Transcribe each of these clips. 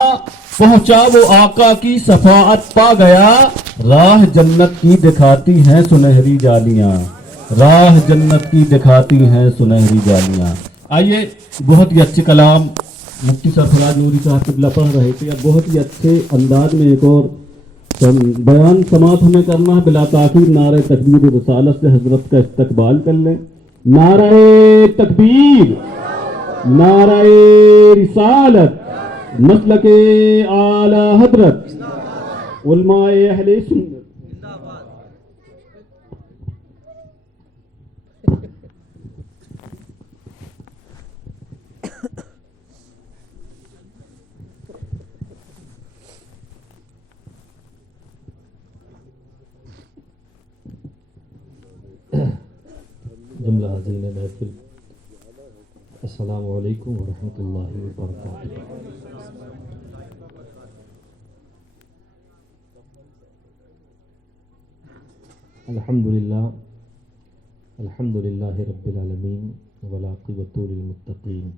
پہنچا وہ آقا کی شفاعت پا گیا، راہ جنت کی دکھاتی ہیں سنہری جالیاں، راہ جنت کی دکھاتی ہیں سنہری جالیاں۔ آئیے، بہت ہی اچھے کلام مفتی سرفراز نوری صاحب قبلہ پڑھ رہے تھے، اب بہت ہی اچھے انداز میں ایک اور بیان سماعت ہمیں کرنا ہے۔ بلا تاخیر نعرہ تکبیر رسالت سے حضرت کا استقبال کر لیں۔ نعرہ تکبیر، نعرہ رسالت، مسلک اعلی حضرت، علماء اہل سنت۔ جملہ حاضرین محفل، السلام علیکم ورحمۃ اللہ وبرکاتہ۔ الحمدللہ رب العالمین والعاقبۃ للمتقین،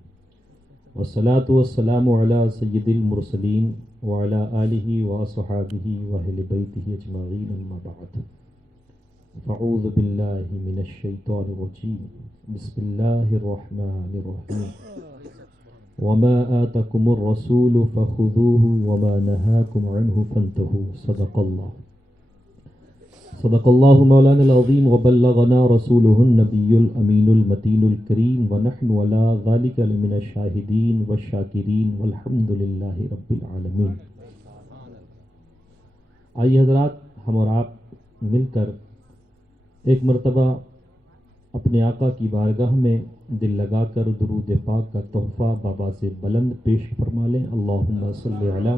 والصلاة والسلام علی سید المرسلین وعلی آلہ واصحابہ واہل بیتہ اجمعین، اما بعد، فاعوذ باللہ من الشیطان الرجیم، بسم اللہ الرحمن الرحیم، وما آتاکم الرسول فخذوه وما نہاکم عنہ فانتہوا، صدق اللہ مولانا العظیم وبلغنا رسولہ النبی الامین المتین الکریم، ونحن علی ذلک لمن الشاہدین والشاکرین والحمد للہ رب العالمین۔ آئیے حضرات، ہم اور آپ مل کر ایک مرتبہ اپنے آقا کی بارگاہ میں دل لگا کر درود پاک کا تحفہ بابا سے بلند پیش فرما لیں۔ اللہم صلی علی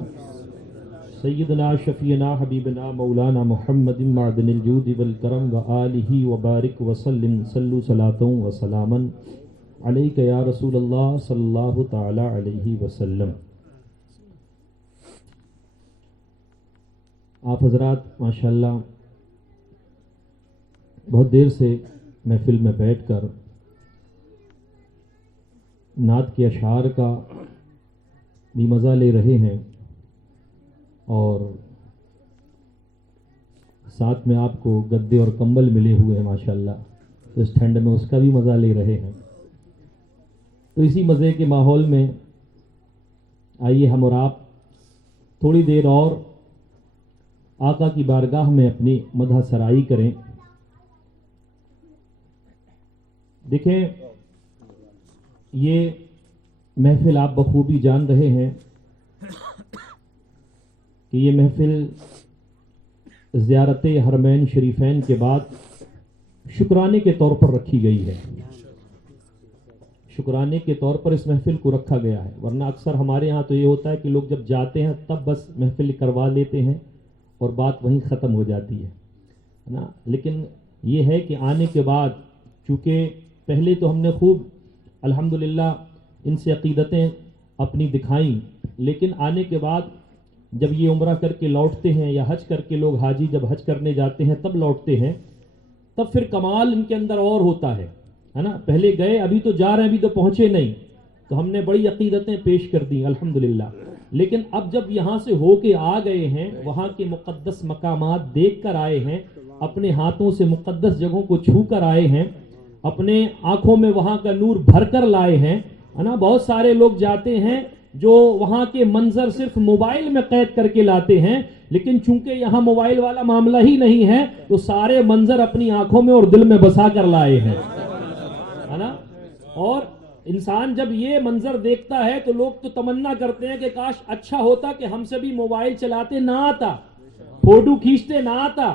سیدنا شفیعنا حبیبنا مولانا محمد معدن الجود والکرم وآلہ وبارک وسلم، صلو صلاۃ وسلاما علیک یا رسول اللہ صلی اللہ تعالی علیہ وسلم۔ آپ حضرات ماشاءاللہ بہت دیر سے محفل میں بیٹھ کر نعت کے اشعار کا بھی مزہ لے رہے ہیں، اور ساتھ میں آپ کو گدے اور کمبل ملے ہوئے ہیں ماشاءاللہ، تو اس ٹھنڈ میں اس کا بھی مزہ لے رہے ہیں۔ تو اسی مزے کے ماحول میں آئیے ہم اور آپ تھوڑی دیر اور آقا کی بارگاہ میں اپنی مدح سرائی کریں۔ دیکھیں، یہ محفل آپ بخوبی جان رہے ہیں کہ یہ محفل زیارت حرمین شریفین کے بعد شکرانے کے طور پر رکھی گئی ہے، شکرانے کے طور پر اس محفل کو رکھا گیا ہے، ورنہ اکثر ہمارے ہاں تو یہ ہوتا ہے کہ لوگ جب جاتے ہیں تب بس محفل کروا لیتے ہیں اور بات وہیں ختم ہو جاتی ہے نا۔ لیکن یہ ہے کہ آنے کے بعد، چونکہ پہلے تو ہم نے خوب الحمدللہ ان سے عقیدتیں اپنی دکھائیں، لیکن آنے کے بعد جب یہ عمرہ کر کے لوٹتے ہیں یا حج کر کے لوگ حاجی جب حج کرنے جاتے ہیں تب لوٹتے ہیں، تب پھر کمال ان کے اندر اور ہوتا ہے نا۔ پہلے گئے، ابھی تو جا رہے ہیں، ابھی تو پہنچے نہیں، تو ہم نے بڑی عقیدتیں پیش کر دی الحمدللہ، لیکن اب جب یہاں سے ہو کے آ گئے ہیں، وہاں کے مقدس مقامات دیکھ کر آئے ہیں، اپنے ہاتھوں سے مقدس جگہوں کو چھو کر آئے ہیں، اپنے آنکھوں میں وہاں کا نور بھر کر لائے ہیں نا۔ بہت سارے لوگ جاتے ہیں جو وہاں کے منظر صرف موبائل میں قید کر کے لاتے ہیں، لیکن چونکہ یہاں موبائل والا معاملہ ہی نہیں ہے تو سارے منظر اپنی آنکھوں میں اور دل میں بسا کر لائے ہیں نا۔ اور انسان جب یہ منظر دیکھتا ہے تو لوگ تو تمنا کرتے ہیں کہ کاش اچھا ہوتا کہ ہم سے بھی موبائل چلاتے نہ آتا، فوٹو کھینچتے نہ آتا،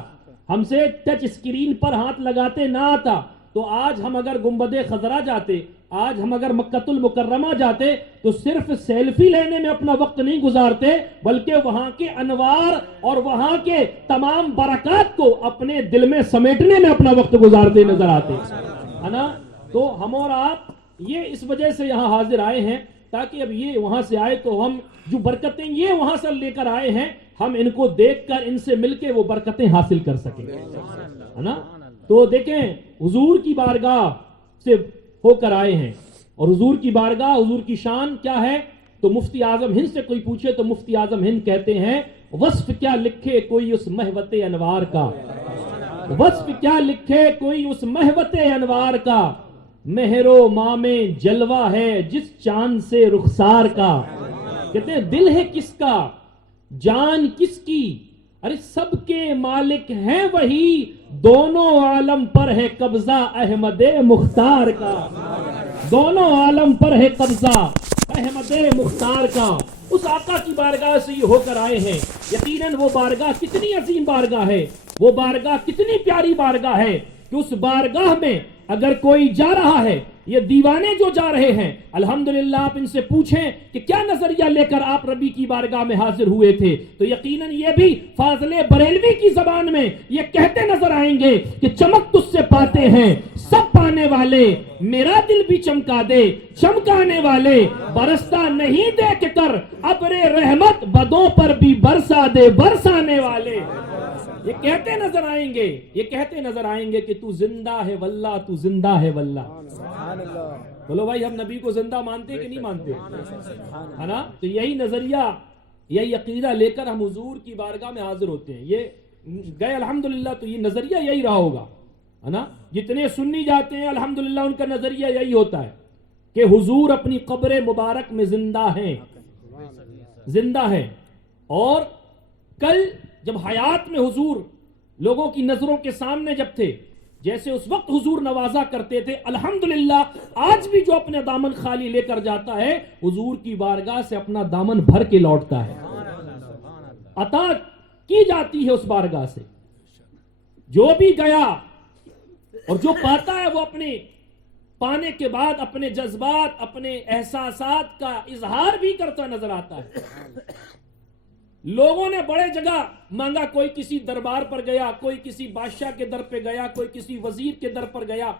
ہم سے ٹچ اسکرین پر ہاتھ لگاتے نہ آتا، تو آج ہم اگر گنبد خضرا جاتے، آج ہم اگر مکۃ المکرمہ جاتے تو صرف سیلفی لینے میں اپنا وقت نہیں گزارتے، بلکہ وہاں کے انوار اور وہاں کے تمام برکات کو اپنے دل میں سمیٹنے میں اپنا وقت گزارتے نظر آتے ہے نا۔ تو ہم اور آپ یہ اس وجہ سے یہاں حاضر آئے ہیں تاکہ اب یہ وہاں سے آئے تو ہم جو برکتیں یہ وہاں سے لے کر آئے ہیں، ہم ان کو دیکھ کر ان سے مل کے وہ برکتیں حاصل کر سکیں ہے نا۔ تو دیکھیں، حضور کی بارگاہ سے ہو کر آئے ہیں، اور حضور کی بارگاہ، حضور کی شان کیا ہے تو مفتی اعظم ہند سے کوئی پوچھے تو مفتی اعظم ہند کہتے ہیں وصف کیا لکھے کوئی اس محوت انوار کا، وصف کیا لکھے کوئی اس محوت انوار کا، مہر و مام جلوہ ہے جس چاند سے رخسار کا۔ کہتے ہیں دل ہے کس کا، جان کس کی، ارے سب کے مالک ہیں وہی، دونوں عالم پر ہے قبضہ احمد مختار کا، دونوں عالم پر ہے قبضہ احمد مختار کا۔ اس آقا کی بارگاہ سے یہ ہو کر آئے ہیں، یقیناً وہ بارگاہ کتنی عظیم بارگاہ ہے، وہ بارگاہ کتنی پیاری بارگاہ ہے کہ اس بارگاہ میں اگر کوئی جا رہا ہے، یہ دیوانے جو جا رہے ہیں، الحمدللہ آپ ان سے پوچھیں کہ کیا نظریہ لے کر آپ ربی کی بارگاہ میں حاضر ہوئے تھے، تو یقیناً یہ بھی فاضل بریلوی کی زبان میں یہ کہتے نظر آئیں گے کہ چمک تجھ سے پاتے ہیں سب پانے والے، میرا دل بھی چمکا دے چمکانے والے، برستا نہیں دیکھ کر ابر رحمت بدوں پر بھی برسا دے برسانے والے۔ یہ کہتے نظر آئیں گے، یہ کہتے نظر آئیں گے کہ تو زندہ ہے واللہ، تو زندہ ہے واللہ۔ بولو بھائی ہم نبی کو زندہ مانتے کہ نہیں مانتے، ہے نا؟ تو یہی نظریہ، یہی عقیدہ لے کر ہم حضور کی بارگاہ میں حاضر ہوتے ہیں۔ یہ گئے الحمدللہ تو یہ نظریہ یہی رہا ہوگا، ہے نا؟ جتنے سنی جاتے ہیں الحمدللہ ان کا نظریہ یہی ہوتا ہے کہ حضور اپنی قبر مبارک میں زندہ ہیں، زندہ ہیں۔ اور کل جب حیات میں حضور لوگوں کی نظروں کے سامنے جب تھے، جیسے اس وقت حضور نوازا کرتے تھے، الحمدللہ آج بھی جو اپنے دامن خالی لے کر جاتا ہے حضور کی بارگاہ سے اپنا دامن بھر کے لوٹتا ہے، عطا کی جاتی ہے اس بارگاہ سے۔ جو بھی گیا اور جو پاتا ہے وہ اپنے پانے کے بعد اپنے جذبات، اپنے احساسات کا اظہار بھی کرتا نظر آتا ہے۔ لوگوں نے بڑے جگہ مانگا، کوئی کسی دربار پر گیا، کوئی کسی بادشاہ کے در پہ گیا، کوئی کسی وزیر کے در پر گیا،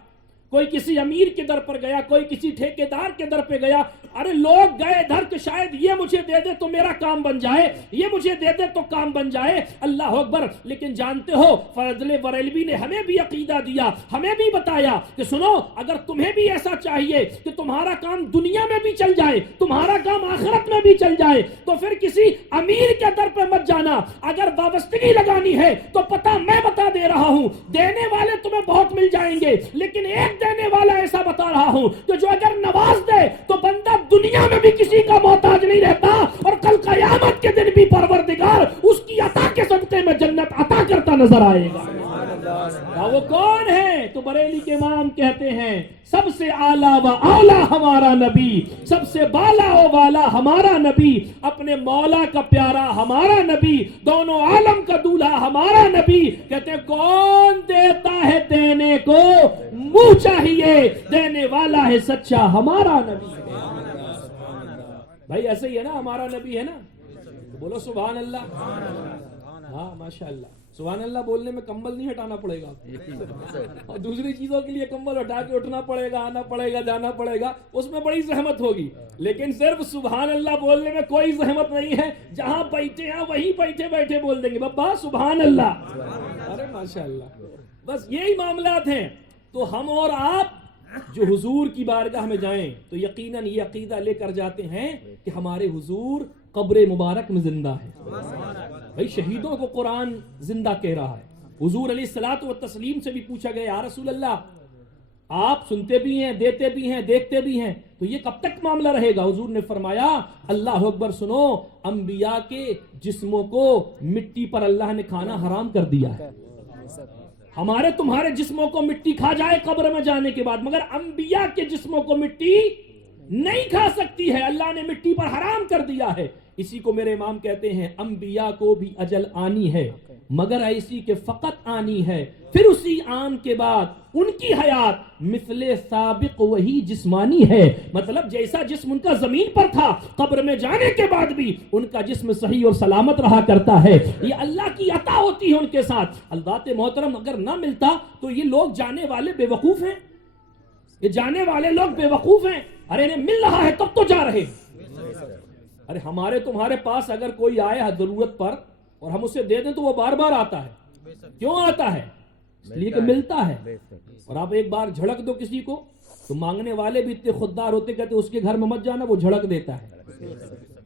کوئی کسی امیر کے در پر گیا، کوئی کسی ٹھیکیدار کے در پہ گیا۔ ارے لوگ گئے ادھر کہ شاید یہ مجھے دے دے تو میرا کام بن جائے، یہ مجھے دے دے تو کام بن جائے، اللہ اکبر۔ لیکن جانتے ہو فضل بریلوی نے ہمیں بھی عقیدہ دیا، ہمیں بھی بتایا کہ سنو اگر تمہیں بھی ایسا چاہیے کہ تمہارا کام دنیا میں بھی چل جائے، تمہارا کام آخرت میں بھی چل جائے، تو پھر کسی امیر کے در پہ مت جانا۔ اگر وابستگی لگانی ہے تو پتہ میں بتا دے رہا ہوں، دینے والے تمہیں بہت مل جائیں گے، لیکن ایک دینے والا ایسا بتا رہا ہوں کہ جو اگر نواز دے تو بندہ دنیا میں بھی کسی کا محتاج نہیں رہتا، اور کل قیامت کے دن بھی پروردگار اس کی عطا کے صدقے میں جنت عطا کرتا نظر آئے گا۔ وہ کون ہے؟ تو بریلی کے امام کہتے ہیں سب سے اعلیٰ و اولا ہمارا نبی، سب سے بالا و والا ہمارا نبی، اپنے مولا کا پیارا ہمارا نبی، دونوں عالم کا دولہا ہمارا نبی۔ کہتے ہیں کون دیتا ہے دینے کو منہ چاہیے، دینے والا ہے سچا ہمارا نبی۔ بھائی ایسے ہی ہے نا، ہمارا نبی ہے نا، تو بولو سبحان اللہ۔ ہاں ماشاءاللہ، سبحان اللہ بولنے میں کمبل نہیں ہٹانا پڑے گا، اور دوسری چیزوں کے لیے کمبل ہٹا کے اٹھنا پڑے گا، آنا پڑے گا، جانا پڑے گا، اس میں بڑی زحمت ہوگی۔ لیکن صرف سبحان اللہ بولنے میں کوئی زحمت نہیں ہے، جہاں بیٹھے ہیں وہیں بیٹھے بیٹھے بول دیں گے بابا سبحان اللہ۔ ارے ماشاءاللہ، بس یہی معاملات ہیں۔ تو ہم اور آپ جو حضور کی بارگاہ میں جائیں تو یقیناً یہ عقیدہ لے کر جاتے ہیں کہ ہمارے حضور قبر مبارک میں زندہ ہے۔ بھائی شہیدوں کو قرآن زندہ کہہ رہا ہے۔ حضور علیہ الصلوۃ والتسلیم سے بھی پوچھا گیا یا رسول اللہ آپ سنتے بھی ہیں، دیتے بھی ہیں، دیکھتے بھی ہیں، تو یہ کب تک معاملہ رہے گا؟ حضور نے فرمایا اللہ اکبر، سنو، انبیاء کے جسموں کو مٹی پر اللہ نے کھانا حرام کر دیا ہے۔ ہمارے تمہارے جسموں کو مٹی کھا جائے قبر میں جانے کے بعد، مگر انبیاء کے جسموں کو مٹی نہیں کھا سکتی ہے، اللہ نے مٹی پر حرام کر دیا ہے۔ اسی کو میرے امام کہتے ہیں انبیاء کو بھی اجل آنی ہے، مگر ایسی کہ فقط آنی ہے، پھر اسی آن کے بعد ان کی حیات مثل سابق وہی جسمانی ہے۔ مطلب جیسا جسم ان کا زمین پر تھا، قبر میں جانے کے بعد بھی ان کا جسم صحیح اور سلامت رہا کرتا ہے۔ یہ اللہ کی عطا ہوتی ہے ان کے ساتھ۔ البات محترم اگر نہ ملتا تو یہ لوگ جانے والے بے وقوف ہیں، یہ جانے والے لوگ بے وقوف ہیں۔ ارے انہیں مل رہا ہے تب تو جا رہے۔ ارے ہمارے تمہارے پاس اگر کوئی آئے ضرورت پر اور ہم اسے دے دیں تو وہ بار بار آتا ہے۔ کیوں آتا ہے؟ اس لیے کہ ملتا ہے۔ اور آپ ایک بار جھڑک دو کسی کو تو مانگنے والے بھی اتنے خوددار ہوتے، کہتے اس کے گھر میں مت جانا، وہ جھڑک دیتا ہے۔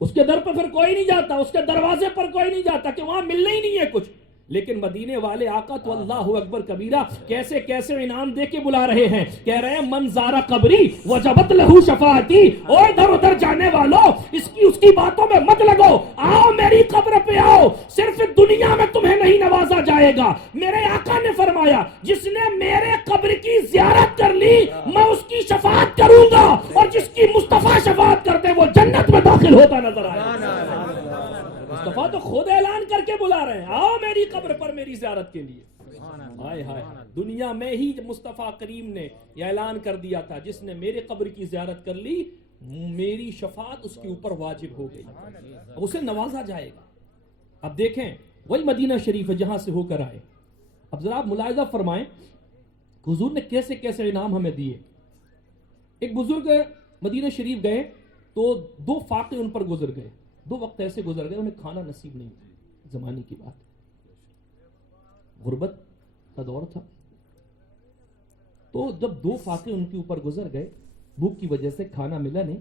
اس کے در پر پھر کوئی نہیں جاتا، اس کے دروازے پر کوئی نہیں جاتا کہ وہاں ملنا ہی نہیں ہے کچھ. لیکن مدینے والے آقا تو اللہ اکبر کبیرہ کیسے کیسے انعام دے کے بلا رہے ہیں. کہہ رہے ہیں من زارا قبری وجبت لہو شفاعتی. اور ادھر ادھر جانے والوں اس کی باتوں میں مت لگو، آؤ میری قبر پہ آؤ. صرف دنیا میں تمہیں نہیں نوازا جائے گا. میرے آقا نے فرمایا جس نے میرے قبر کی زیارت کر لی میں اس کی شفاعت کروں گا، اور جس کی مصطفیٰ شفاعت کر دے وہ جنت میں داخل ہوتا نظر آئے. مصطفیٰ تو خود اعلان کر کے بلا رہے ہیں آؤ میری قبر پر میری زیارت کے لیے. ہائے ہائے، دنیا میں ہی مصطفیٰ کریم نے یہ اعلان کر دیا تھا جس نے میرے قبر کی زیارت کر لی میری شفاعت اس کے اوپر واجب ہو گئی، اب اسے نوازا جائے گا. اب دیکھیں وہی مدینہ شریف ہے جہاں سے ہو کر آئے. اب ذرا آپ ملاحظہ فرمائیں حضور نے کیسے کیسے انعام ہمیں دیے. ایک بزرگ مدینہ شریف گئے تو 2 فاقے ان پر گزر گئے. 2 وقت ایسے گزر گئے انہیں کھانا نصیب نہیں تھا. زمانے کی بات، غربت کا دور تھا. تو جب 2 فاقے ان کے اوپر گزر گئے، بھوک کی وجہ سے کھانا ملا نہیں،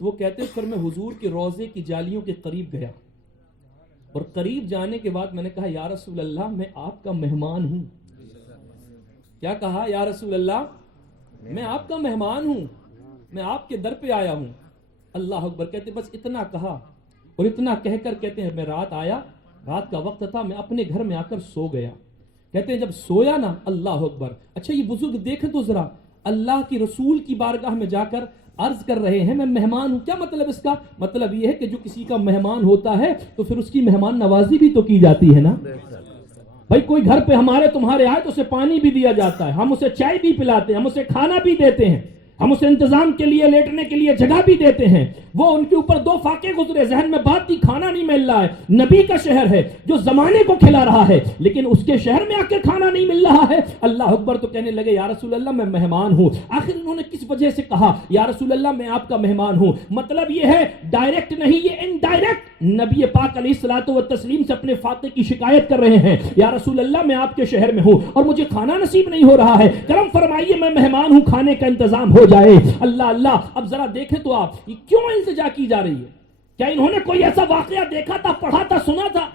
تو وہ کہتے پھر میں حضور کے روضے کی جالیوں کے قریب گیا، اور قریب جانے کے بعد میں نے کہا یا رسول اللہ میں آپ کا مہمان ہوں. کیا کہا؟ یا رسول اللہ میں آپ کا مہمان ہوں، میں آپ کے در پہ آیا ہوں. اللہ اکبر. کہتے بس اتنا کہا، اور اتنا کہہ کر کہتے ہیں میں رات آیا، رات کا وقت تھا، میں اپنے گھر میں آ کر سو گیا. کہتے ہیں جب سویا نا، اللہ اکبر. اچھا یہ بزرگ دیکھیں تو ذرا، اللہ کی رسول کی بارگاہ میں جا کر عرض کر رہے ہیں میں مہمان ہوں. کیا مطلب اس کا؟ مطلب یہ ہے کہ جو کسی کا مہمان ہوتا ہے تو پھر اس کی مہمان نوازی بھی تو کی جاتی ہے نا. بھائی کوئی گھر پہ ہمارے تمہارے آئے تو اسے پانی بھی دیا جاتا ہے، ہم اسے چائے بھی پلاتے ہیں، ہم اسے کھانا بھی دیتے ہیں، ہم اسے انتظام کے لیے لیٹنے کے لیے جگہ بھی دیتے ہیں. وہ ان کے اوپر 2 فاقے گزرے، ذہن میں بات تھی کھانا نہیں مل رہا ہے. نبی کا شہر ہے جو زمانے کو کھلا رہا ہے، لیکن اس کے شہر میں آ کے کھانا نہیں مل رہا ہے. اللہ اکبر. تو کہنے لگے یا رسول اللہ میں مہمان ہوں. آخر انہوں نے کس وجہ سے کہا یا رسول اللہ میں آپ کا مہمان ہوں؟ مطلب یہ ہے ڈائریکٹ نہیں، یہ انڈائریکٹ نبی پاک علیہ الصلوۃ والتسلیم سے اپنے فاقے کی شکایت کر رہے ہیں. یا رسول اللہ میں آپ کے شہر میں ہوں اور مجھے کھانا نصیب نہیں ہو رہا ہے، کرم فرمائیے میں مہمان ہوں، کھانے کا انتظام ہو جائے. اللہ اللہ. اب ذرا دیکھیں تو آپ یہ کیوں التجا کی جا رہی ہے؟ کیا انہوں نے کوئی ایسا واقعہ دیکھا تھا، پڑھا تھا، سنا تھا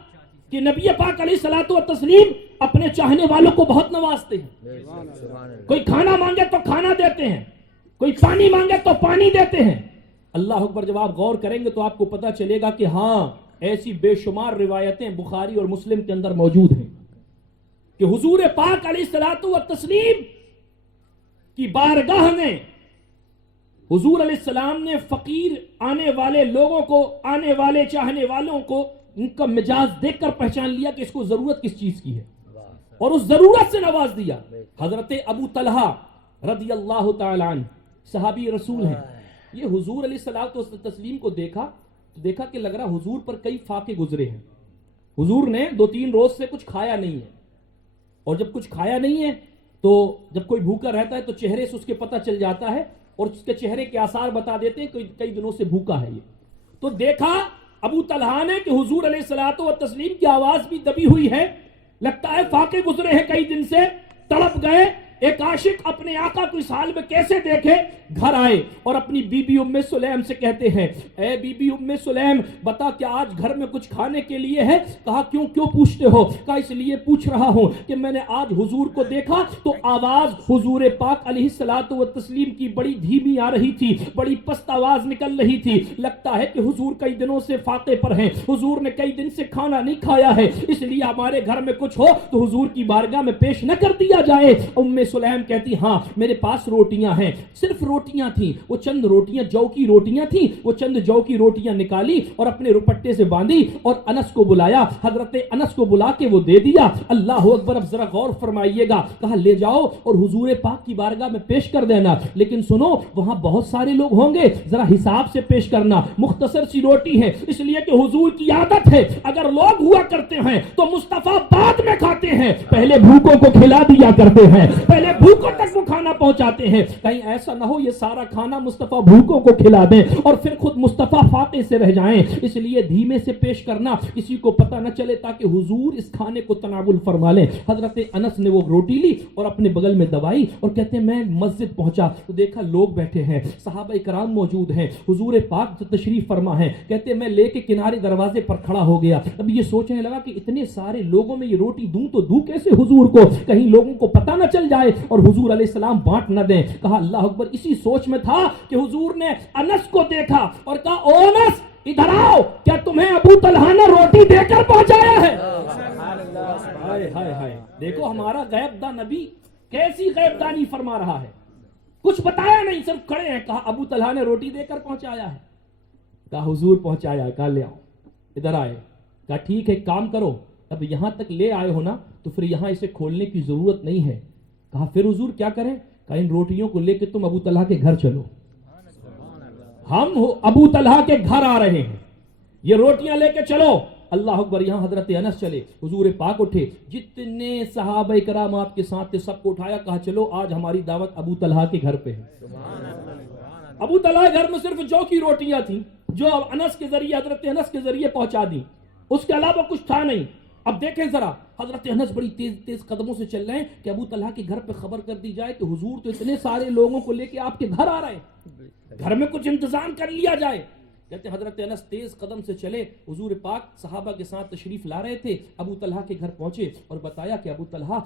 کہ نبی پاک علیہ الصلوۃ والتسلیم اپنے چاہنے والوں کو بہت نوازتے ہیں؟ کوئی کھانا مانگے تو کھانا دیتے ہیں، کوئی پانی مانگے تو پانی دیتے ہیں. اللہ اکبر. جب آپ غور کریں گے تو آپ کو پتا چلے گا کہ ہاں ایسی بے شمار روایتیں بخاری اور مسلم کے اندر موجود ہیں کہ حضور پاک علیہ الصلوۃ والتسلیم کی بارگاہ میں حضور علیہ السلام نے فقیر آنے والے لوگوں کو، آنے والے چاہنے والوں کو ان کا مزاج دیکھ کر پہچان لیا کہ اس کو ضرورت کس چیز کی ہے، اور اس ضرورت سے نواز دیا. حضرت ابو طلحہ رضی اللہ تعالی عنہ صحابی رسول ہیں. یہ حضور علیہ الصلوۃ والتسلیم کو دیکھا کہ لگ رہا حضور پر کئی فاقے گزرے ہیں. حضور نے 2-3 روز سے کچھ کھایا نہیں ہے، اور جب کچھ کھایا نہیں ہے تو جب کوئی بھوکا رہتا ہے تو چہرے سے اس کے پتہ چل جاتا ہے، اور اس کے چہرے کے آثار بتا دیتے ہیں کہ کئی دنوں سے بھوکا ہے یہ. تو دیکھا ابو طلحہ نے کہ حضور علیہ الصلوۃ والتسلیم کی آواز بھی دبی ہوئی ہے، لگتا ہے فاقے گزرے ہیں کئی دن سے، تڑپ گئے. ایک عاشق اپنے آقا کو اس حال میں کیسے دیکھے؟ گھر آئے اور اپنی بی بی ام سلیم سے کہتے ہیں اے بی بی ام سلیم بتا کیا آج گھر میں کچھ کھانے کے لیے ہے؟ کہا کیوں پوچھتے ہو؟ کہا اس لیے پوچھ رہا ہوں کہ میں نے آج حضور کو دیکھا تو آواز حضور پاک علیہ الصلوۃ والتسلیم کی بڑی دھیمی آ رہی تھی، بڑی پست آواز نکل رہی تھی. لگتا ہے کہ حضور کئی دنوں سے فاقے پر ہیں، حضور نے کئی دن سے کھانا نہیں کھایا ہے، اس لیے ہمارے گھر میں کچھ ہو تو حضور کی بارگاہ میں پیش نہ کر دیا جائے. ام سلیم کہتی ہاں میرے پاس روٹیاں ہیں. صرف روٹیاں تھیں، وہ چند روٹیاں جو کی روٹیاں تھیں، وہ چند جو کی روٹیاں نکالی اور اپنے روپٹے سے باندھی اور انس کو بلایا. حضرت انس کو بلا کے وہ دے دیا. اللہ اکبر. اب ذرا غور فرمائیے گا. کہا لے جاؤ اور حضور پاک کی بارگاہ میں پیش کر دینا، لیکن سنو وہاں بہت سارے لوگ ہوں گے، ذرا حساب سے پیش کرنا. مختصر سی روٹی ہے، اس لیے کہ حضور کی عادت ہے اگر لوگ ہوا کرتے ہیں تو مصطفیٰ بعد میں کھاتے ہیں، پہلے بھوکوں کو کھلا دیا کرتے ہیں، پہلے بھوکوں تک وہ کھانا پہنچاتے ہیں، کہیں ایسا نہ ہو یہ سارا کھانا مصطفیٰ بھوکوں کو کھلا دیں اور پھر خود مصطفیٰ فاقے سے رہ جائیں، اس لیے دھیمے سے پیش کرنا، کسی کو پتہ نہ چلے تاکہ حضور اس کھانے کو تناول فرما لیں۔ حضرت انس نے وہ روٹی لی اور اپنے بغل میں دبائی اور کہتے ہیں میں مسجد پہنچا تو دیکھا لوگ بیٹھے ہیں، صحابہ کرام موجود ہیں، حضور پاک تشریف فرما ہے، کہتے ہیں میں لے کے کنارے دروازے پر کھڑا ہو گیا، اب یہ سوچنے لگا کہ اتنے سارے لوگوں میں یہ روٹی دوں تو دوں کیسے حضور کو، کہیں لوگوں کو پتہ نہ چل جائے اور حضور علیہ السلام بانٹ نہ دیں۔ کہا اللہ اکبر، اسی سوچ میں تھا کہ حضور نے انس کو دیکھا اور کہا او انس ادھر آؤ، کیا تمہیں ابو طلحہ نے روٹی دے کر پہنچایا ہے؟ ہائے ہائے ہائے، دیکھو ہمارا غیب داں نبی کیسی غیب دانی فرما رہا ہے، کچھ بتایا نہیں، صرف کھڑے ہیں، کہا ابو طلحہ نے روٹی دے کر پہنچایا ہے، کہا حضور پہنچایا، کہا لے آؤ، ادھر آئے، کہا ٹھیک ہے کام کرو، اب یہاں تک لے آئے ہو نا تو پھر یہاں اسے کھولنے کی ضرورت نہیں ہے۔ کہا پھر حضور کیا کریں؟ کہا ان روٹیوں کو لے کے تم ابو طلحہ کے گھر چلو، ہم ابو طلحہ کے گھر آ رہے ہیں، یہ روٹیاں لے کے چلو۔ اللہ اکبر، یہاں حضرت انس چلے، حضور پاک اٹھے، جتنے صحابہ کرام آپ کے ساتھ تھے سب کو اٹھایا، کہا چلو آج ہماری دعوت ابو طلحہ کے گھر پہ ہے۔ ابو طلحہ گھر میں صرف جو کی روٹیاں تھیں جو انس کے ذریعے، حضرت انس کے ذریعے پہنچا دی، اس کے علاوہ کچھ تھا نہیں۔ اب دیکھیں ذرا، حضرت انس بڑی تیز تیز قدموں سے چل رہے ہیں کہ ابو طلحہ کے گھر پہ خبر کر دی جائے کہ حضور تو اتنے سارے لوگوں کو لے کے آپ کے گھر آ رہے ہیں، گھر میں کچھ انتظام کر لیا جائے۔ کہتے ہیں حضرت انس تیز قدم سے چلے، حضور پاک صحابہ کے ساتھ تشریف لا رہے تھے، ابو طلحہ کے گھر پہنچے اور بتایا کہ ابو طلحہ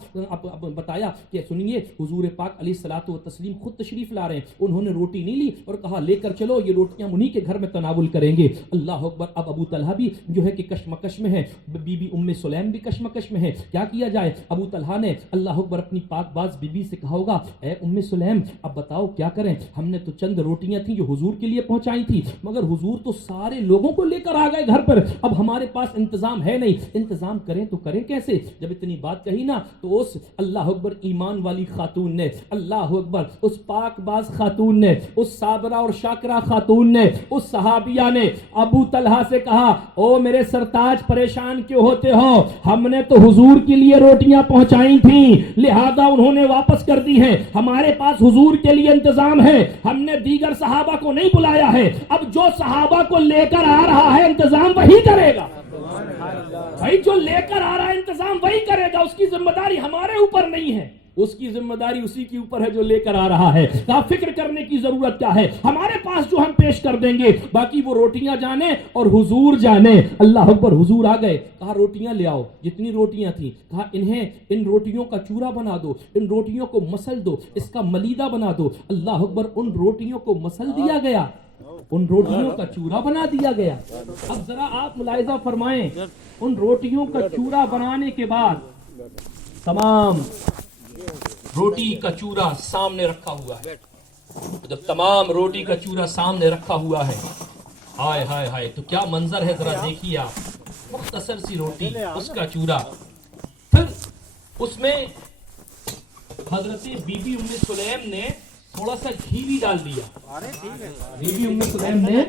بتایا کہ سنیے حضور پاک علیہ الصلوۃ والتسلیم خود تشریف لا رہے ہیں، انہوں نے روٹی نہیں لی اور کہا لے کر چلو، یہ روٹیاں انہی کے گھر میں تناول کریں گے۔ اللہ اکبر، اب ابو طلحہ بھی جو ہے کہ کشمکش میں ہے، بی بی ام سلیم بھی کشمکش میں ہے، کیا کیا جائے؟ ابو طلحہ نے اللہ اکبر اپنی پاک باز بی بی سے کہا ہوگا اے ام سلیم اب بتاؤ کیا کریں، ہم نے تو چند روٹیاں تھیں جو حضور کے لیے پہنچائی تھی، مگر حضور تو سارے لوگوں کو لے کر آ گئے گھر پر، اب ہمارے پاس انتظام ہے نہیں، انتظام کریں تو کریں کیسے؟ جب اتنی بات کہی نا تو اس اللہ اکبر ایمان والی خاتون نے، اللہ اکبر اس پاک باز خاتون نے، اس صابرہ اور شاکرہ خاتون نے، اس صحابیہ نے ابو طلحہ سے کہا او میرے سرتاج پریشان کیوں ہوتے ہو، ہم نے تو حضور کے لیے روٹیاں پہنچائی تھیں لہذا انہوں نے واپس کر دی ہیں، ہمارے پاس حضور کے لیے انتظام ہے، ہم نے دیگر صحابہ کو نہیں بلایا ہے، اب جو صحابہ کو لے کر آ رہا ہے انتظام وہی کرے گا، بھائی جو لے کر آ رہا ہے انتظام وہی کرے گا، اس کی ذمہ داری ہمارے اوپر نہیں ہے، اس کی ذمہ داری اسی کے اوپر ہے جو لے کر آ رہا ہے۔ کہا فکر کرنے کی ضرورت کیا ہے، ہمارے پاس جو ہم پیش کر دیں گے، باقی وہ روٹیاں جانے اور حضور جانے۔ اللہ اکبر، حضور آ گئے، کہا روٹیاں لے آؤ، جتنی روٹیاں تھیں، کہا ان روٹیوں کا چورا بنا دو، ان روٹیوں کو مسل دو، اس کا ملیدہ بنا دو۔ اللہ اکبر، ان روٹیوں کو مسل دیا گیا، ان روٹیوں کا چورا بنا دیا گیا۔ اب ذرا آپ ملاحظہ فرمائیں، ان روٹیوں کا چورا بنانے کے بعد تمام روٹی کا چورا سامنے رکھا ہوا ہے، جب تمام روٹی کا چورا سامنے رکھا ہوا ہے، ہائے ہائے ہائے، تو کیا منظر ہے ذرا دیکھیے آپ، مختصر سی روٹی، اس کا چورا، پھر اس میں حضرت بی بی ام سلیم نے تھوڑا سا گھی بھی ڈال دیا، بی بی ام سلیم نے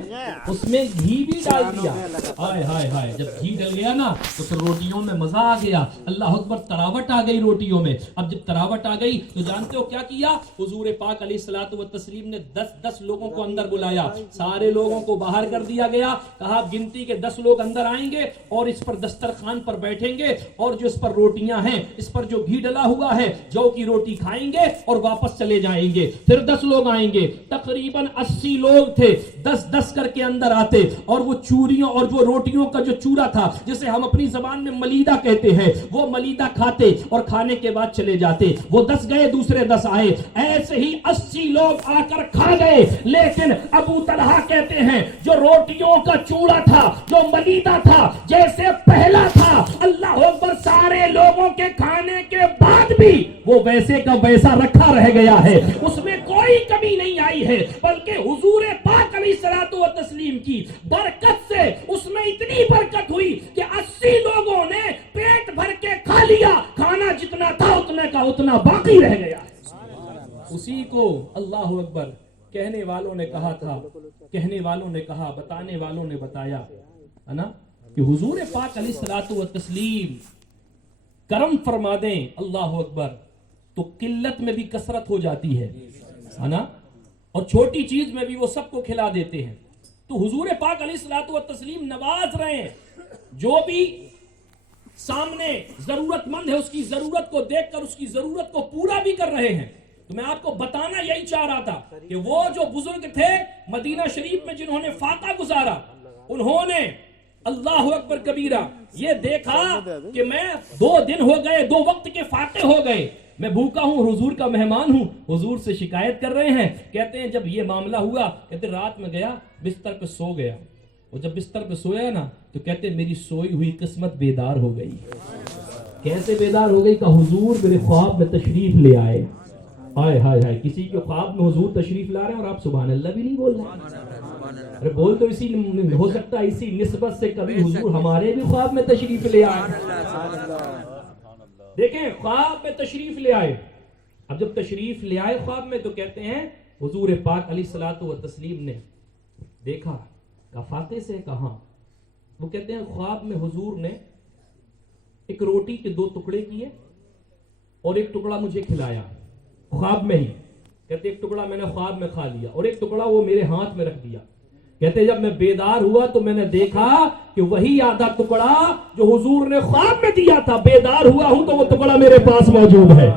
اس میں گھی بھی ڈال دیا، ہائے ہائے ہائے، جب گھی ڈل گیا نا تو پھر روٹیوں میں مزہ آ گیا، اللہ اکبر، تراوٹ آ گئی روٹیوں میں۔ اب جب تراوٹ آ گئی تو جانتے ہو کیا کیا؟ حضور پاک علیہ الصلوۃ والتسلیم نے 10 لوگوں کو اندر بلایا، سارے لوگوں کو باہر کر دیا گیا، کہا گنتی کے 10 لوگ اندر آئیں گے اور اس پر دسترخوان پر بیٹھیں گے اور جو اس پر روٹیاں ہیں، اس پر جو گھی ڈلا ہوا ہے، جو کی روٹی کھائیں گے اور واپس چلے جائیں گے۔ پھر 10 لوگ آئیں گے، تقریباً 80 لوگ تھے، 10 کر کے اندر آتے اور وہ چوریوں اور وہ روٹیوں کا جو چورا تھا جسے ہم اپنی زبان میں ملیدہ کہتے ہیں، وہ ملیدہ کھاتے اور کھانے کے بعد چلے جاتے، وہ 10 گئے دوسرے 10 آئے، ایسے ہی 80 لوگ آ کر کھا گئے۔ لیکن ابو طلحہ کہتے ہیں جو روٹیوں کا چورا تھا، جو ملیدہ تھا، جیسے پہلا تھا، اللہ اکبر، سارے لوگوں کے کھانے کے بعد بھی وہ ویسے کا ویسا رکھا رہ گیا ہے، اس میں کوئی کمی نہیں آئی ہے، بلکہ حضور پاک علیہ الصلوۃ والتسلیم کی برکت سے اس میں اتنی برکت ہوئی کہ 80 لوگوں نے پیٹ بھر کے کھا لیا، کھانا جتنا تھا اتنے کا اتنا باقی رہ گیا۔ اسی کو اللہ اکبر کہنے والوں نے کہا تھا، کہنے والوں نے کہا، بتانے والوں نے بتایا ہے نا کہ حضور پاک علیہ الصلوۃ والتسلیم کرم فرما دیں، اللہ اکبر، تو قلت میں بھی کثرت ہو جاتی ہے نا، اور چھوٹی چیز میں بھی وہ سب کو کھلا دیتے ہیں. تو حضور پاک علیہ الصلوۃ والتسلیم نواز رہے ہیں، جو بھی سامنے ضرورت مند ہے اس کی ضرورت کو دیکھ کر اس کی ضرورت کو پورا بھی کر رہے ہیں. تو میں آپ کو بتانا یہی چاہ رہا تھا کہ وہ جو بزرگ تھے مدینہ شریف میں جنہوں نے فاتح گزارا، انہوں نے اللہ اکبر کبیرہ یہ دیکھا کہ میں 2 دن ہو گئے، 2 وقت کے فاتح ہو گئے، میں بھوکا ہوں، حضور کا مہمان ہوں. حضور سے شکایت کر رہے ہیں، کہتے ہیں جب یہ معاملہ ہوا، کہتے رات میں گیا بستر پہ سو گیا، اور جب بستر پہ سویا نا تو کہتے میری سوئی ہوئی قسمت بیدار ہو گئی. کیسے بیدار ہو گئی؟ کہ حضور میرے خواب میں تشریف لے آئے. ہائے ہائے ہائے، کسی کے خواب میں حضور تشریف لا رہے ہیں اور آپ سبحان اللہ بھی نہیں بول رہے. ارے بول تو اسی ہو سکتا ہے اسی نسبت سے کبھی حضور ہمارے بھی خواب میں تشریف لے آئے. دیکھیں خواب میں تشریف لے آئے. اب جب تشریف لے آئے خواب میں تو کہتے ہیں حضور پاک علیہ الصلوۃ والتسلیم نے دیکھا، کہا فاتح سے کہاں؟ وہ کہتے ہیں خواب میں حضور نے ایک روٹی کے 2 ٹکڑے کیے اور ایک ٹکڑا مجھے کھلایا خواب میں ہی. کہتے ایک ٹکڑا میں نے خواب میں کھا لیا اور ایک ٹکڑا وہ میرے ہاتھ میں رکھ دیا. کہتے جب میں بیدار ہوا تو میں نے دیکھا کہ وہی آدھا ٹکڑا جو حضور نے خواب میں دیا تھا، بیدار ہوا ہوں تو وہ ٹکڑا میرے پاس موجود ہے،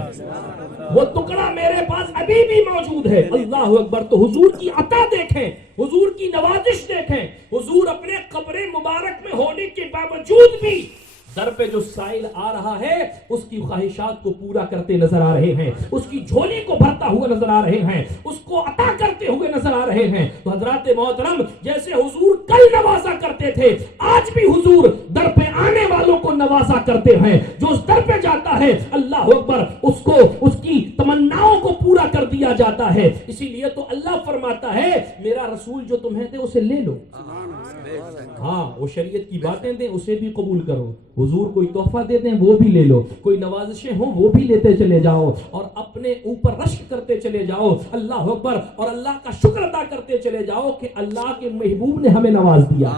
وہ ٹکڑا میرے پاس ابھی بھی موجود ہے. اللہ اکبر. تو حضور کی عطا دیکھیں، حضور کی نوازش دیکھیں. حضور اپنے قبر مبارک میں ہونے کے باوجود بھی در پہ جو سائل آ رہا ہے اس کی خواہشات کو پورا کرتے نظر آ رہے ہیں، اس کی جھولی کو بھرتا ہوا نظر آ رہے ہیں، اس کو عطا کرتے ہوئے نظر آ رہے ہیں. تو حضرات محترم، جیسے حضور کل نوازا کرتے تھے، آج بھی حضور در پہ آنے والوں کو نوازا کرتے ہیں. جو اس در پہ جاتا ہے اللہ اکبر اس کو اس کی تمناؤں کو پورا کر دیا جاتا ہے. اسی لیے تو اللہ فرماتا ہے میرا رسول جو تمہیں دے اسے لے لو. ہاں، وہ شریعت کی باتیں دیں اسے بھی قبول کرو، حضور کوئی تحفہ دے دیں وہ بھی لے لو، کوئی نوازشیں ہوں وہ بھی لیتے چلے جاؤ، اور اپنے اوپر رشک کرتے چلے جاؤ اللہ اکبر، اور اللہ کا شکر ادا کرتے چلے جاؤ کہ اللہ کے محبوب نے ہمیں نواز دیا.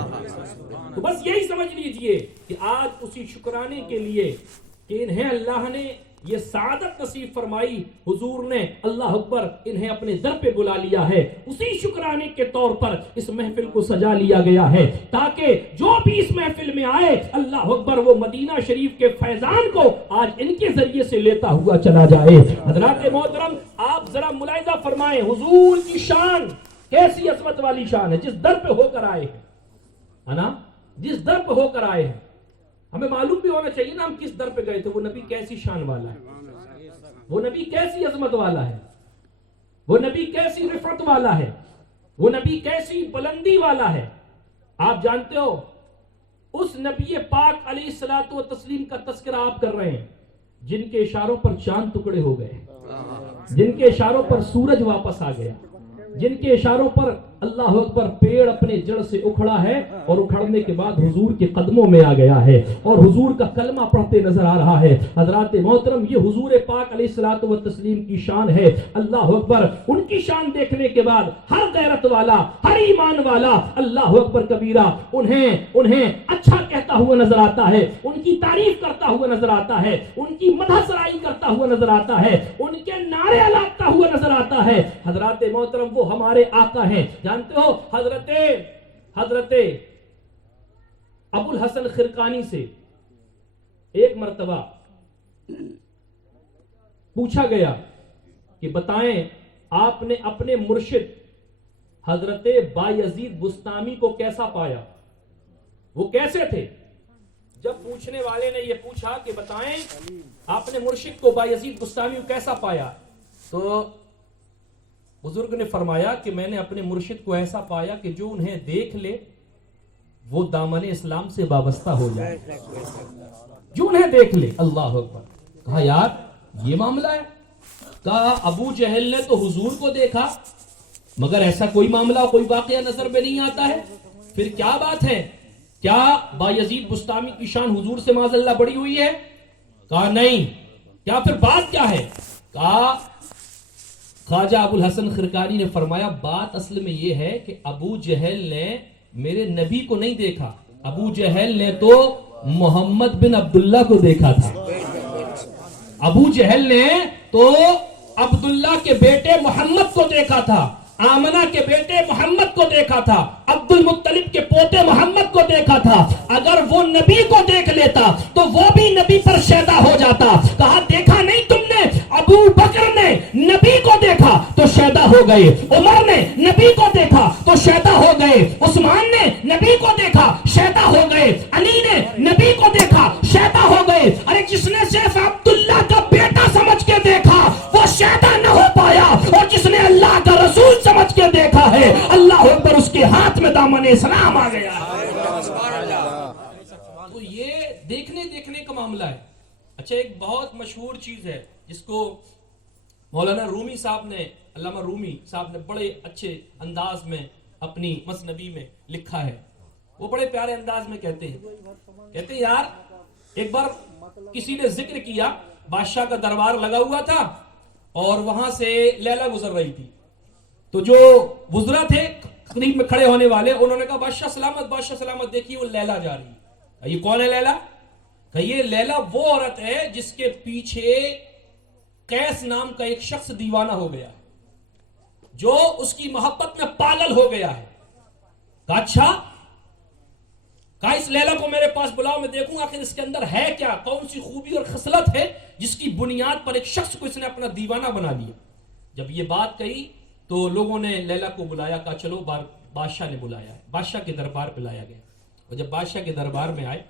تو بس یہی سمجھ لیجئے کہ آج اسی شکرانے کے لیے کہ انہیں اللہ نے یہ سعادت نصیب فرمائی، حضور نے اللہ اکبر انہیں اپنے در پہ بلا لیا ہے، اسی شکرانے کے طور پر اس محفل کو سجا لیا گیا ہے تاکہ جو بھی اس محفل میں آئے اللہ اکبر وہ مدینہ شریف کے فیضان کو آج ان کے ذریعے سے لیتا ہوا چلا جائے. حضرات محترم، آپ ذرا ملاحظہ فرمائیں حضور کی شان کیسی عظمت والی شان ہے. جس در پہ ہو کر آئے ہیں نا، جس در پہ ہو کر آئے ہیں، ہمیں معلوم بھی ہونا چاہیے نا ہم کس در پہ گئے تھے. وہ نبی کیسی شان والا ہے، وہ نبی کیسی عظمت والا ہے، وہ نبی کیسی رفعت والا ہے، وہ نبی کیسی بلندی والا ہے. آپ جانتے ہو اس نبی پاک علیہ الصلوۃ والتسلیم کا تذکرہ آپ کر رہے ہیں جن کے اشاروں پر چاند ٹکڑے ہو گئے، جن کے اشاروں پر سورج واپس آ گیا، جن کے اشاروں پر اللہ اکبر پیڑ اپنے جڑ سے اکھڑا ہے اور اکھڑنے کے بعد حضور کے قدموں میں آ گیا ہے اور حضور کا کلمہ پڑھتے نظر آ رہا ہے. حضرات محترم، یہ حضور پاک علیہ الصلوۃ والتسلیم کی شان ہے. اللہ اکبر. ان کی شان دیکھنے کے بعد ہر غیرت والا، ہر ایمان والا اللہ اکبر کبیرہ انہیں اچھا کہتا ہوا نظر آتا ہے، ان کی تعریف کرتا ہوا نظر آتا ہے، ان کی مدح سرائی کرتا ہوا نظر آتا ہے، ان کے نعرے لگاتا ہوا نظر آتا ہے. حضرات محترم، وہ ہمارے آقا ہیں. جانتے ہو حضرت ابو الحسن خرقانی سے ایک مرتبہ پوچھا گیا کہ بتائیں آپ نے اپنے مرشد حضرت بایزید بستامی کو کیسا پایا، وہ کیسے تھے؟ جب پوچھنے والے نے یہ پوچھا کہ بتائیں آپ نے مرشد کو بایزید بستامی کو کیسا پایا، تو بزرگ نے فرمایا کہ میں نے اپنے مرشد کو ایسا پایا کہ جو انہیں دیکھ لے وہ دامن اسلام سے وابستہ ہو جائے، جو انہیں دیکھ لے. اللہ اکبر. کہا یار یہ معاملہ ہے. کہا ابو جہل نے تو حضور کو دیکھا مگر ایسا کوئی معاملہ کوئی واقعہ نظر میں نہیں آتا ہے، پھر کیا بات ہے؟ کیا بایزید بستامی کی شان حضور سے معاذ اللہ بڑی ہوئی ہے؟ کہا نہیں. کیا پھر بات کیا ہے؟ کہا خواجہ ابو الحسن خرقانی نے فرمایا بات اصل میں یہ ہے کہ ابو جہل نے میرے نبی کو نہیں دیکھا، ابو جہل نے تو محمد بن عبداللہ کو دیکھا تھا. ابو جہل نے تو عبداللہ کے بیٹے محمد کو دیکھا تھا, آمنہ کے بیٹے محمد کو دیکھا تھا, عبد المطلب کے پوتے محمد کو دیکھا تھا. اگر وہ نبی کو دیکھ لیتا تو وہ بھی نبی پر شیدا ہو جاتا. کہا دیکھا نہیں تم نے, ابو بکر نے نبی کو دیکھا تو شیدا ہو گئے, عمر نے نبی کو دیکھا تو شیدا ہو گئے, عثمان نے نبی کو دیکھا شیدا ہو گئے, علی نے نبی کو دیکھا شیدا ہو گئے. ارے جس نے صرف عبداللہ کا بیٹا سمجھ کے دیکھا وہ شیدا نہ ہو پایا, اور جس نے اللہ کا رسول سمجھ کے دیکھا ہے اللہ اکبر اس کے ہاتھ میں دامن اسلام آ گیا. تو یہ دیکھنے کا معاملہ ہے. اچھا, ایک بہت مشہور چیز ہے جس کو مولانا رومی صاحب نے, علامہ رومی صاحب نے بڑے اچھے انداز میں اپنی مثنوی میں لکھا ہے. وہ بڑے پیارے انداز میں کہتے ہیں یار ایک بار کسی نے ذکر کیا, بادشاہ کا دربار لگا ہوا تھا اور وہاں سے لیلا گزر رہی تھی. تو جو وزراء تھے قریب میں کھڑے ہونے والے, انہوں نے کہا بادشاہ سلامت, بادشاہ سلامت, دیکھیے وہ لیلا جا رہی ہے. یہ کون ہے لیلا؟ کہ یہ لیلا وہ عورت ہے جس کے پیچھے قیس نام کا ایک شخص دیوانہ ہو گیا ہے, جو اس کی محبت میں پاگل ہو گیا ہے. کہا اچھا, کہا اس لیلا کو میرے پاس بلاؤ, میں دیکھوں آخر اس کے اندر ہے کیا, کون سی خوبی اور خصلت ہے جس کی بنیاد پر ایک شخص کو اس نے اپنا دیوانہ بنا لیا. جب یہ بات کہی تو لوگوں نے لیلا کو بلایا, کہا چلو بادشاہ نے بلایا ہے. بادشاہ کے دربار پہ لایا گیا, اور جب بادشاہ کے دربار میں آئے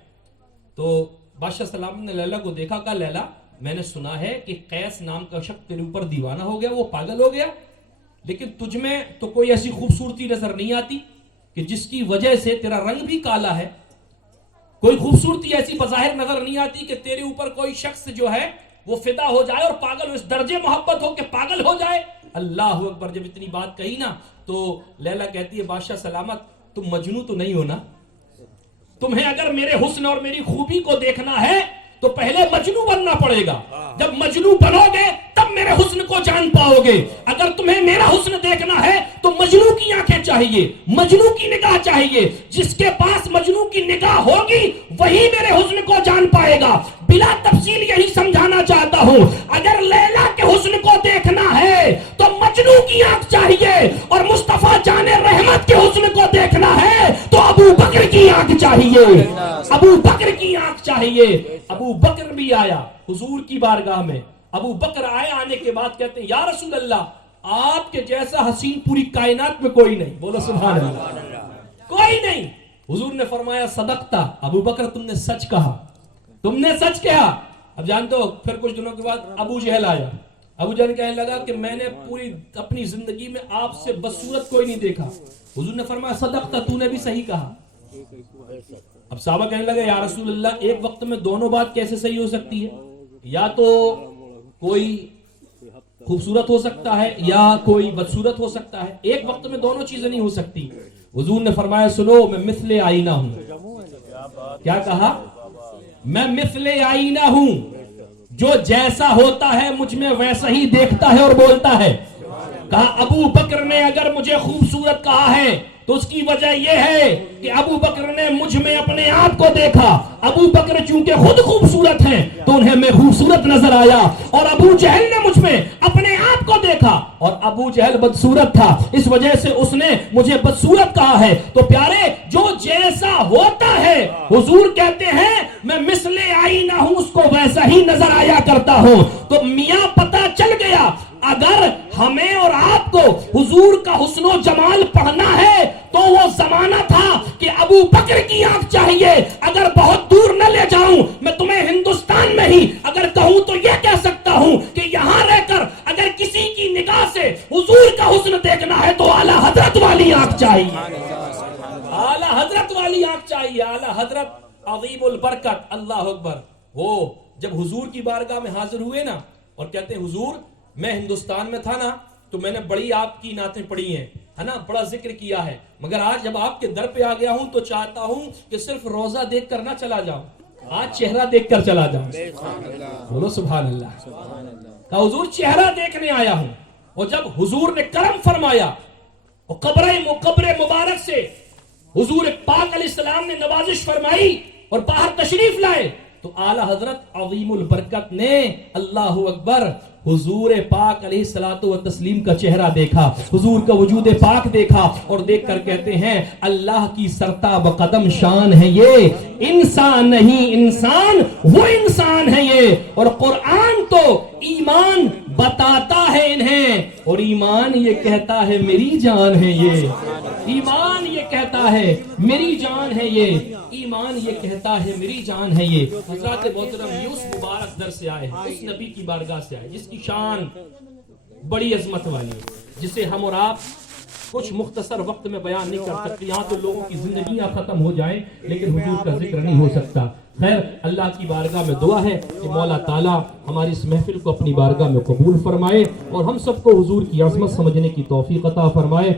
تو بادشاہ سلام نے لیلا کو دیکھا, کہا لیلا میں نے سنا ہے کہ قیس نام کا شخص تیرے اوپر دیوانہ ہو گیا, وہ پاگل ہو گیا, لیکن تجھ میں تو کوئی ایسی خوبصورتی نظر نہیں آتی کہ جس کی وجہ سے تیرا رنگ بھی کالا ہے, کوئی خوبصورتی ایسی بظاہر نظر نہیں آتی کہ تیرے اوپر کوئی شخص جو ہے وہ فدا ہو جائے اور پاگل ہو, اس درجے محبت ہو کہ پاگل ہو جائے. اللہ اکبر. جب اتنی بات کہی نا تو لیلا کہتی ہے بادشاہ سلامت تم مجنوں تو نہیں ہو نا, تمہیں اگر میرے حسن اور میری خوبی کو دیکھنا ہے تو پہلے مجنوں بننا پڑے گا, جب مجنوں بنو گے تب میرے حسن کو جان پاؤ گے. اگر تمہیں میرا حسن دیکھنا ہے تو مجنوں کی آنکھیں چاہیے, مجنوں کی نگاہ چاہیے. جس کے پاس مجنوں کی نگاہ ہوگی وہی میرے حسن کو جان پائے گا. بلا تفصیل یہی سمجھانا چاہتا ہوں, اگر لیلا کے حسن کو دیکھنا ہے تو مجنوں کی آنکھ چاہیے, اور مصطفیٰ جان رحمت کے حسن کو دیکھنا ہے تو ابو بکر کی آنکھ چاہیے, ابو بکر کی آنکھ چاہیے. ابو بکر بھی آیا حضور کی بارگاہ میں. ابو بکر آئے, آنے کے بعد کہتے ہیں یا رسول اللہ آپ کے جیسا حسین پوری کائنات میں کوئی نہیں. بولو سبحان اللہ, کوئی نہیں. حضور نے فرمایا صدقتا, ابو بکر تم نے سچ کہا, تم نے سچ کہا. اب جانتے ہو پھر کچھ دنوں کے بعد ابو جہل آیا. ابو جہل کہنے لگا کہ میں نے پوری اپنی زندگی میں آپ سے بدصورت کوئی نہیں دیکھا. حضور نے فرمایا صدقتا, تو نے بھی صحیح کہا. اب صحابہ کہنے لگے یا رسول اللہ ایک وقت میں دونوں بات کیسے صحیح ہو سکتی ہے, یا تو کوئی خوبصورت ہو سکتا ہے یا کوئی بدصورت ہو سکتا ہے, ایک وقت میں دونوں چیزیں نہیں ہو سکتی. حضور نے فرمایا سنو میں مثل آئینہ ہوں. کیا کہا؟ میں مثل آئینہ ہوں, جو جیسا ہوتا ہے مجھ میں ویسا ہی دیکھتا ہے اور بولتا ہے. کہا ابو بکر نے اگر مجھے خوبصورت کہا ہے تو اس کی وجہ یہ ہے کہ ابو بکر نے مجھ میں اپنے آپ کو دیکھا. ابو بکر چونکہ خود خوبصورت ہیں تو انہیں میں خوبصورت نظر آیا, اور ابو جہل نے مجھ میں اپنے آپ کو دیکھا اور ابو جہل بدصورت تھا, اس وجہ سے اس نے مجھے بدصورت کہا ہے. تو پیارے جو جیسا ہوتا ہے حضور کہتے ہیں میں مثل آئینہ ہوں, اس کو ویسا ہی نظر آیا کرتا ہوں. تو میاں پتہ چل گیا اگر ہمیں اور آپ کو حضور کا حسن و جمال پڑھنا ہے تو وہ زمانہ تھا کہ ابو بکر کی آنکھ چاہیے. اگر بہت دور نہ لے جاؤں میں تمہیں ہندوستان میں ہی اگر کہوں تو یہ کہہ سکتا ہوں کہ یہاں رہ کر اگر کسی کی نگاہ سے حضور کا حسن دیکھنا ہے تو اعلیٰ حضرت والی آنکھ چاہیے, اعلیٰ حضرت والی آنکھ چاہیے, اعلیٰ حضرت عظیم البرکت. اللہ اکبر. وہ جب حضور کی بارگاہ میں حاضر ہوئے نا اور کہتے ہیں حضور میں ہندوستان میں تھا نا تو میں نے بڑی آپ کی نعتیں پڑھی ہیں, ہے نا, بڑا ذکر کیا ہے, مگر آج جب آپ کے در پہ آ گیا ہوں تو چاہتا ہوں کہ صرف روزہ دیکھ کر نہ چلا جاؤں, آج چہرہ دیکھ کر چلا جاؤں. بولو سبحان اللہ. کہا حضور چہرہ دیکھنے آیا ہوں. اور جب حضور نے کرم فرمایا اور قبر مبارک سے حضور پاک علیہ السلام نے نوازش فرمائی اور باہر تشریف لائے تو اعلیٰ حضرت عظیم البرکت نے اللہ اکبر حضور پاک علیہ الصلوۃ والتسلیم کا چہرہ دیکھا، حضور کا وجود پاک دیکھا، اور دیکھ کر کہتے ہیں اللہ کی سرتاب قدم شان ہے یہ، انسان نہیں انسان وہ انسان ہے یہ۔ اور قرآن تو ایمان بتاتا ہے انہیں، اور ایمان یہ کہتا ہے میری جان ہے یہ، ایمان یہ کہتا ہے میری جان ہے یہ، ایمان یہ کہتا ہے میری جان ہے یہ۔ حضرات محترم، یہ اس مبارک در سے آئے ہیں، اس نبی کی بارگاہ سے آئے جس کی شان بڑی عظمت والی ہے، جسے ہم اور آپ کچھ مختصر وقت میں بیان نہیں کر سکتے۔ یہاں تو لوگوں کی زندگیاں ختم ہو جائیں لیکن حضور کا ذکر نہیں ہو سکتا۔ خیر، اللہ کی بارگاہ میں دعا ہے کہ مولا تعالیٰ ہماری اس محفل کو اپنی بارگاہ میں قبول فرمائے اور ہم سب کو حضور کی عظمت سمجھنے کی توفیق عطا فرمائے۔